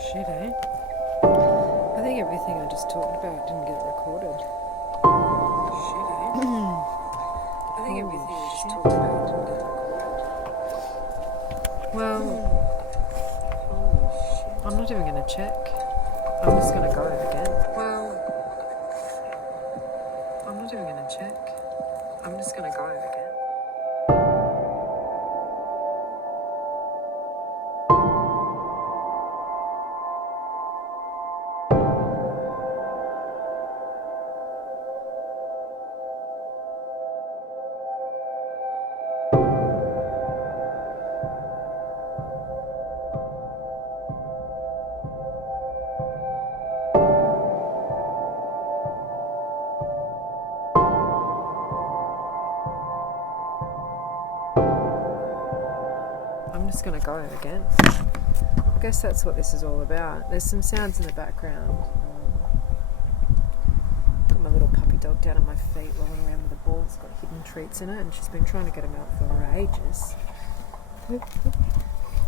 Shit, eh? I think everything I just talked about didn't get recorded. Shit, eh? I think everything I just talked about didn't get recorded. Well, holy shit. I'm not even going to check. I'm just going to go again. Well, I'm not even going to check. I'm just going to go again. I'm just going to go again. I guess that's what this is all about. There's some sounds in the background. Got my little puppy dog down at my feet rolling around with a ball. It's got hidden treats in it and she's been trying to get them out for ages.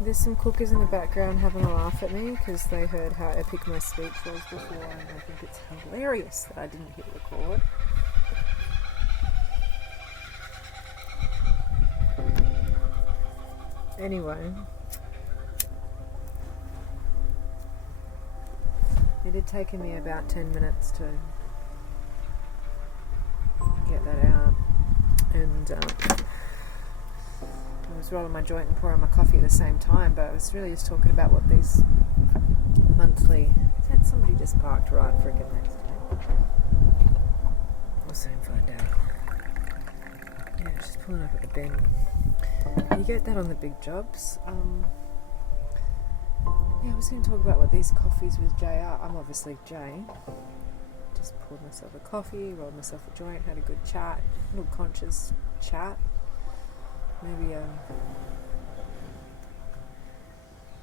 There's some cookers in the background having a laugh at me because they heard how epic my speech was before and I think it's hilarious that I didn't hit record. Anyway, it had taken me about 10 minutes to get that out, and I was rolling my joint and pouring my coffee at the same time, but I was really just talking about what these monthly... Is that somebody just parked right freaking next to me? We'll soon find out. Yeah, just pulling up at the bin. You get that on the big jobs. Yeah, I was going to talk about what these coffees with Jaye are. I'm obviously Jaye. Just poured myself a coffee, rolled myself a joint, had a good chat, a little conscious chat. Maybe a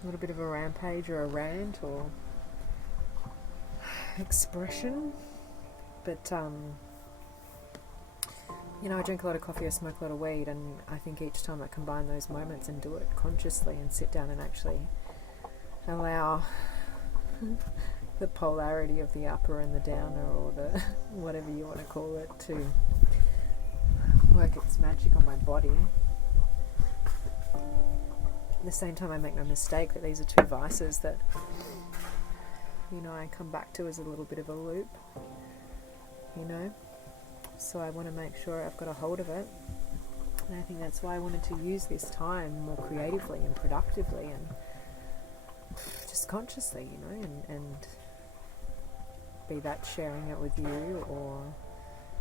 little bit of a rampage or a rant or expression. But, you know, I drink a lot of coffee, I smoke a lot of weed, and I think each time I combine those moments and do it consciously and sit down and actually allow the polarity of the upper and the downer, or the whatever you want to call it, to work its magic on my body. At the same time, I make no mistake that these are two vices that, you know, I come back to as a little bit of a loop, you know. So I want to make sure I've got a hold of it, and I think that's why I wanted to use this time more creatively and productively and just consciously, you know, and be that sharing it with you or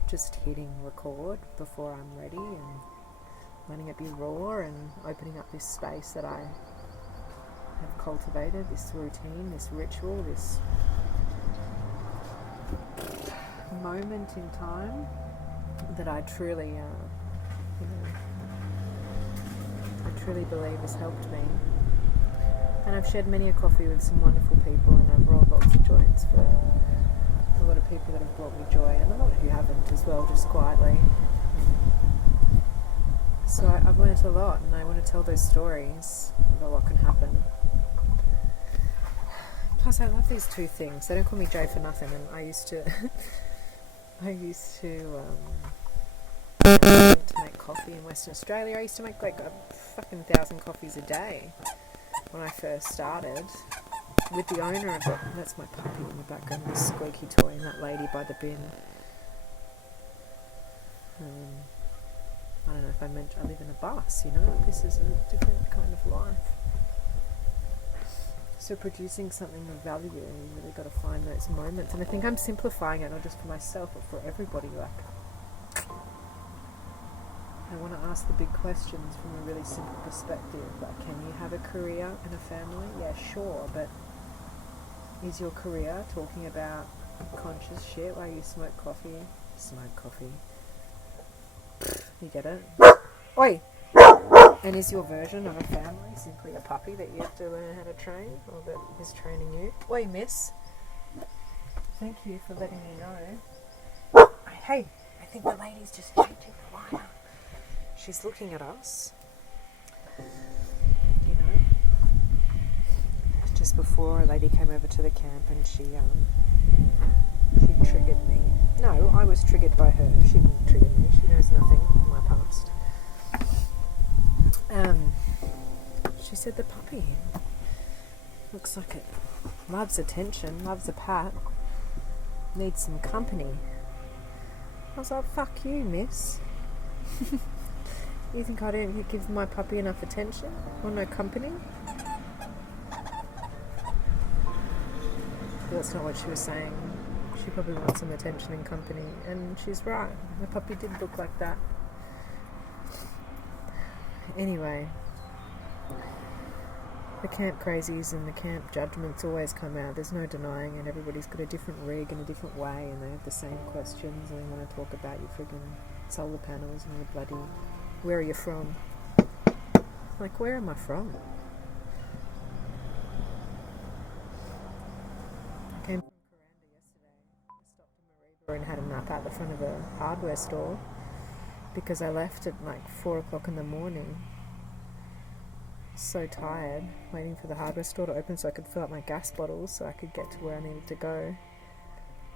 just hitting record before I'm ready and letting it be raw and opening up this space that I have cultivated, this routine, this ritual, this moment in time that I truly, you know, I truly believe has helped me. And I've shared many a coffee with some wonderful people, and I've rolled lots of joints for a lot of people that have brought me joy, and a lot who haven't as well, just quietly. So I've learnt a lot, and I want to tell those stories about what can happen. Plus, I love these two things. They don't call me Jaye for nothing, and I used to make coffee in Western Australia. I used to make like a fucking 1,000 coffees a day when I first started with the owner of it. That's my puppy in the background, this squeaky toy, and that lady by the bin. I don't know if I meant I live in a bus, you know. This is a different kind of life. So producing something of value, you really got to find those moments. And I think I'm simplifying it, not just for myself, but for everybody. Like, I want to ask the big questions from a really simple perspective. Like, can you have a career and a family? Yeah, sure, but is your career talking about conscious shit while you smoke coffee? Smoke coffee. You get it? Oi! And is your version of a family simply a puppy that you have to learn how to train, or that is training you? Oi, miss. Thank you for letting me know. Hey, I think the lady's just changing the wire. She's looking at us. You know? She's just before, a lady came over to the camp and she triggered me. No, I was triggered by her. She didn't trigger me. She knows nothing of my past. She said the puppy looks like it loves attention, loves a pat, needs some company. I was like, fuck you, miss. You think I don't give my puppy enough attention or no company? But that's not what she was saying. She probably wants some attention and company, and she's right. My puppy did look like that. Anyway, the camp crazies and the camp judgments always come out. There's no denying it. Everybody's got a different rig and a different way, and they have the same questions, and they want to talk about your friggin' solar panels and your bloody, where are you from? Like, where am I from? I came from Kuranda yesterday. I stopped in Mariba and had a nap out the front of a hardware store because I left at like 4 o'clock in the morning. So tired, waiting for the hardware store to open so I could fill up my gas bottles so I could get to where I needed to go,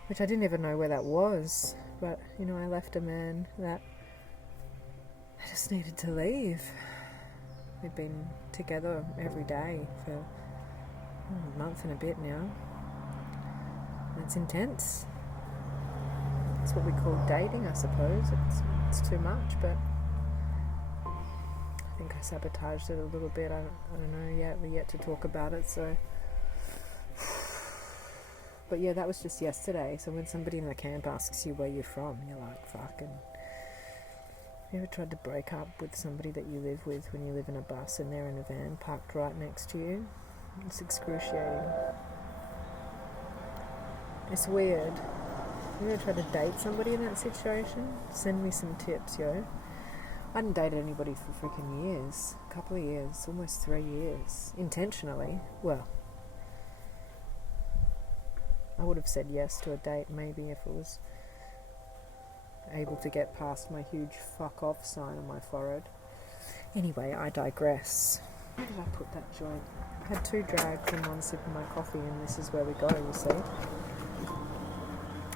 which I didn't even know where that was. But you know, I left a man that I just needed to leave. We've been together every day for a month and a bit now. It's intense. It's what we call dating, I suppose. It's too much, but I think I sabotaged it a little bit. I don't know yet. We're yet to talk about it, so. But yeah, that was just yesterday. So when somebody in the camp asks you where you're from, you're like, fucking. You ever tried to break up with somebody that you live with when you live in a bus and they're in a van parked right next to you? It's excruciating. It's weird. You ever tried to date somebody in that situation? Send me some tips, yo. I hadn't dated anybody for freaking years. A couple of years. Almost 3 years. Intentionally. Well, I would have said yes to a date maybe if it was able to get past my huge fuck off sign on my forehead. Anyway, I digress. Where did I put that joint? I had 2 drags and 1 sip of my coffee, and this is where we go, you see.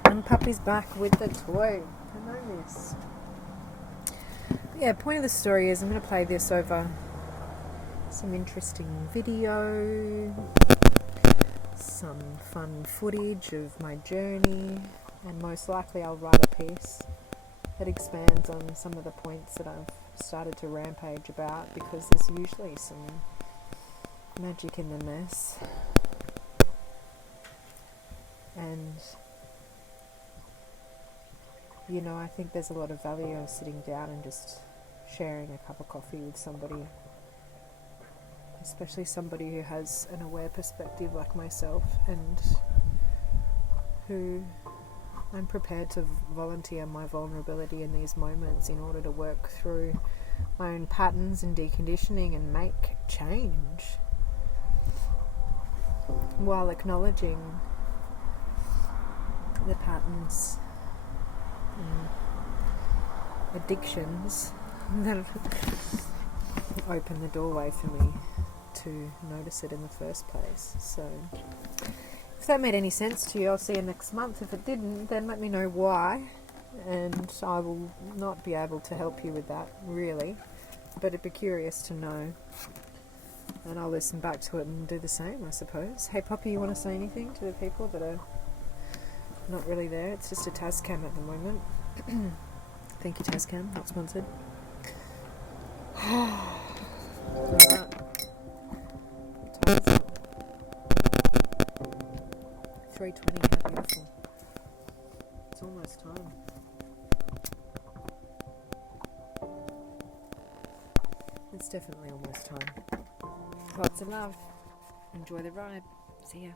And Puppy's back with the toy. I know this. Yeah, point of the story is I'm going to play this over some interesting video, some fun footage of my journey, and most likely I'll write a piece that expands on some of the points that I've started to rampage about, because there's usually some magic in the mess. And you know, I think there's a lot of value in sitting down and just sharing a cup of coffee with somebody, especially somebody who has an aware perspective like myself, and who I'm prepared to volunteer my vulnerability in these moments in order to work through my own patterns and deconditioning and make change, while acknowledging the patterns and addictions that open the doorway for me to notice it in the first place. So if that made any sense to you, I'll see you next month. If it didn't, then let me know why, and I will not be able to help you with that, really, but I'd be curious to know, and I'll listen back to it and do the same, I suppose. Hey Poppy, you want to say anything to the people that are not really there? It's just a Tascam at the moment. Thank you, Tascam, not sponsored. Alright. What time is it? 3:20, how beautiful. It's almost time. It's definitely almost time. Lots of love. Enjoy the ride. See ya.